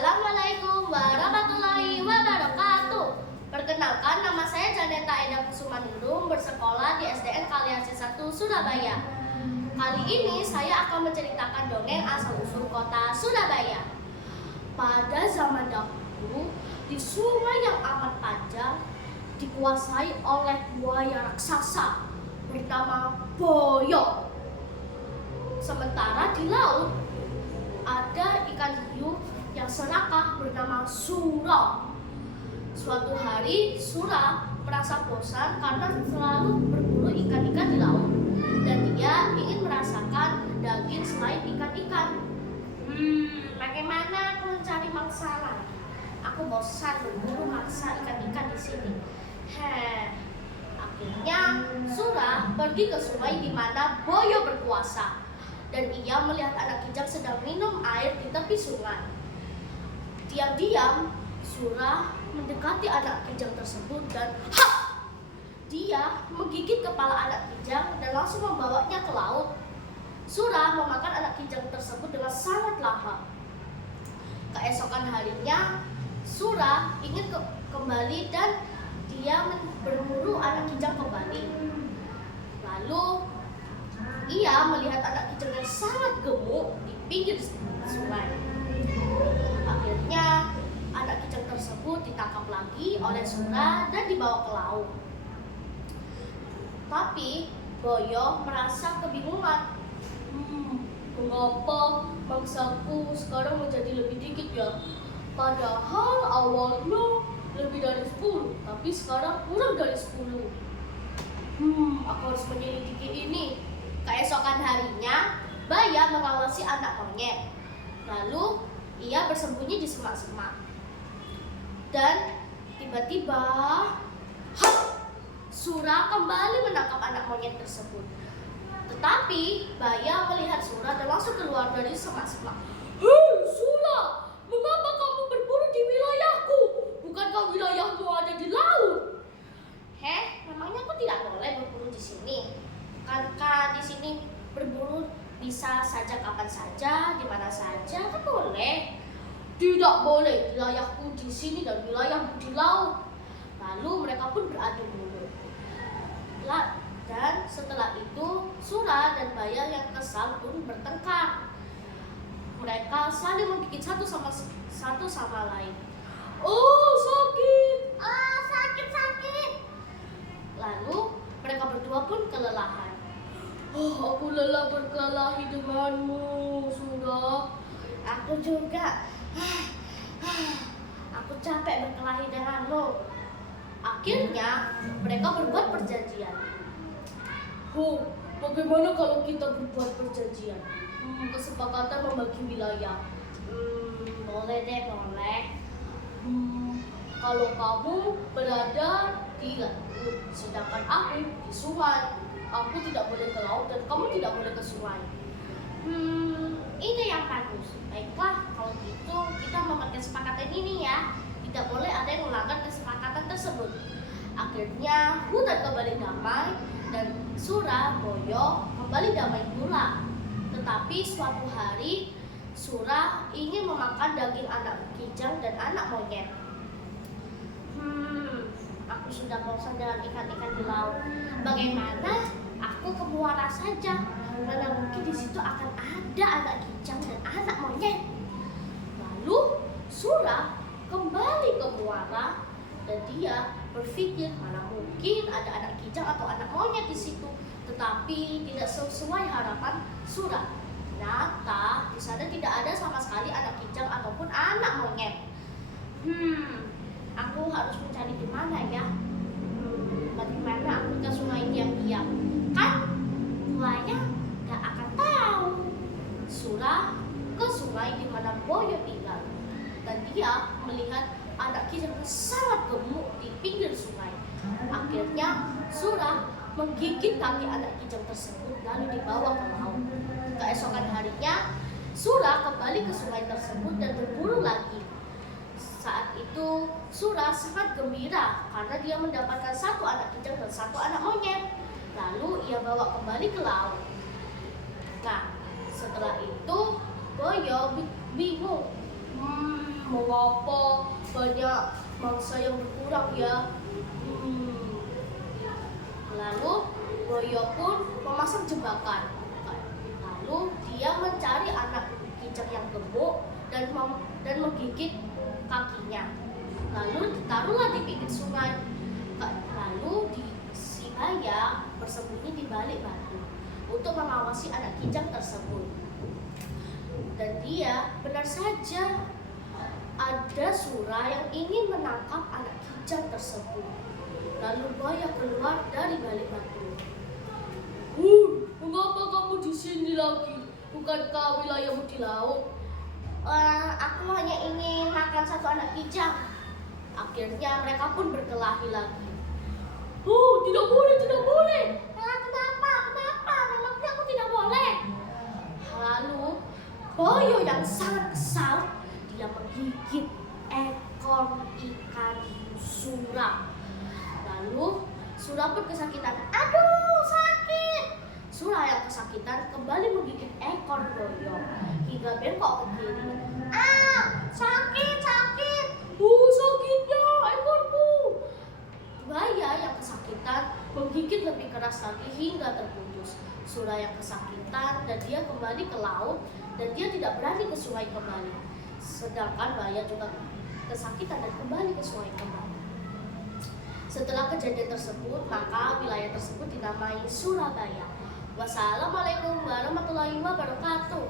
Assalamualaikum warahmatullahi wabarakatuh. Perkenalkan, nama saya Janeta Eda Kusumaningrum, bersekolah di SDN Kaliansih 1 Surabaya. Kali ini saya akan menceritakan dongeng asal-usul kota Surabaya. Pada zaman dahulu, di sungai yang amat panjang dikuasai oleh buaya raksasa bernama Boyo. Sementara di laut ada ikan hiu yang serakah bernama Sura. Suatu hari Sura merasa bosan karena selalu berburu ikan-ikan di laut dan dia ingin merasakan daging selain ikan-ikan. Bagaimana aku mencari mangsa lagi? Aku bosan berburu mangsa ikan-ikan di sini. Akhirnya Sura pergi ke sungai di mana Boyo berkuasa dan ia melihat anak kijang sedang minum air di tepi sungai. Diam-diam Sura mendekati anak kijang tersebut dan dia menggigit kepala anak kijang dan langsung membawanya ke laut. Sura memakan anak kijang tersebut dengan sangat lahap. Keesokan harinya Sura ingin kembali dan dia berburu anak kijang kembali. Lalu ia melihat anak kijang yang sangat gemuk di pinggir sungai. Akhirnya anak kijang tersebut ditangkap lagi oleh Sura dan dibawa ke laut. Tapi Boyo merasa kebingungan. Mengapa mangsaku sekarang menjadi lebih dikit ya? Padahal awalnya lebih dari 10, tapi sekarang kurang dari 10. Aku harus menyelidiki ini. Keesokan harinya, Baya mengawasi anak monyet. Lalu ia bersembunyi di semak-semak. Dan tiba-tiba, Sura kembali menangkap anak monyet tersebut. Tetapi Baya melihat Sura dan langsung keluar dari semak-semak. Hei Sura, mengapa kamu berburu di wilayahku? Bukankah wilayahmu ada di laut? Memangnya aku tidak boleh berburu di sini? Bukankah di sini berburu bisa saja kapan saja, di mana saja, kan boleh. Tidak boleh, wilayahku di sini dan wilayahmu di laut. Lalu mereka pun beradu mulut. Dan setelah itu Sura dan Baya yang kesal pun bertengkar. Mereka saling menggigit satu sama lain. Oh sakit! Sakit! Lalu mereka berdua pun kelelahan. Aku lelah berkelahi denganmu, Sura. Aku juga. Aku capek berkelahi denganmu. Akhirnya mereka berbuat perjanjian. Bagaimana kalau kita berbuat perjanjian? Kesepakatan membagi wilayah. Boleh deh, boleh. Kalau kamu berada di laut, sedangkan aku di sungai. Aku tidak boleh ke laut dan kamu tidak boleh ke sungai. Ini yang bagus. Baiklah, kalau gitu kita memakai kesepakatan ini ya. Tidak boleh ada yang melanggar kesepakatan tersebut. Akhirnya hutan kembali damai dan Sura, Boyo kembali damai pula. Tetapi suatu hari Sura ingin memakan daging anak kijang dan anak monyet. Aku sudah bosan dengan ikan-ikan di laut. Bagaimana aku ke muara saja? Mana mungkin di situ akan ada anak kijang dan anak monyet. Lalu Sura kembali ke muara dan dia berpikir mana mungkin ada anak kijang atau anak monyet di situ. Tetapi tidak sesuai harapan Sura. Ternyata di sana tidak ada sama sekali anak kijang ataupun anak monyet. Aku harus mencari di mana ya? Bagaimana aku ke sungai diam-diam? Kan buaya gak akan tahu. Sura ke sungai di mana Boyo tinggal dan dia melihat anak kijang yang sangat gemuk di pinggir sungai. Akhirnya Sura menggigit kaki anak kijang tersebut lalu dibawa ke laut. Keesokan harinya Sura kembali ke sungai tersebut dan berburu lagi. Saat itu Sura sangat gembira karena dia mendapatkan satu anak kijang dan satu anak monyet. Lalu ia bawa kembali ke laut. Nah, setelah itu Boyo bingung. mengapa banyak mangsa yang berkurang ya? Lalu buaya pun memasang jebakan. Lalu dia mencari anak kijang yang gemuk dan menggigit kakinya. Lalu ditaruhlah di pinggir sungai. Lalu si buaya bersembunyi di balik batu untuk mengawasi anak kijang tersebut. Dan dia benar saja ada Sura yang ingin menangkap anak kijang tersebut. Lalu buaya keluar dari balik batu. Mengapa kamu di sini lagi? Bukankah wilayahmu di laut? Aku hanya ingin makan satu anak kijang. Akhirnya mereka pun berkelahi lagi. Tidak boleh, tidak boleh. Kenapa? Memangnya aku tidak boleh? Lalu buaya yang sangat kesal, dia menggigit ekor ikan Sura. Lalu Sura pun kesakitan. Aduh, sakit! Sura yang kesakitan kembali menggigit ekor buaya hingga bengkok ke kiri. Sakit! Sakitnya ekorku! Buaya yang kesakitan menggigit lebih keras lagi hingga terputus. Sura yang kesakitan dan dia kembali ke laut dan dia tidak berani ke sungai kembali. Sedangkan buaya juga kesakitan dan kembali ke sungai kembali. Setelah kejadian tersebut, maka wilayah tersebut dinamai Surabaya. Wassalamualaikum warahmatullahi wabarakatuh.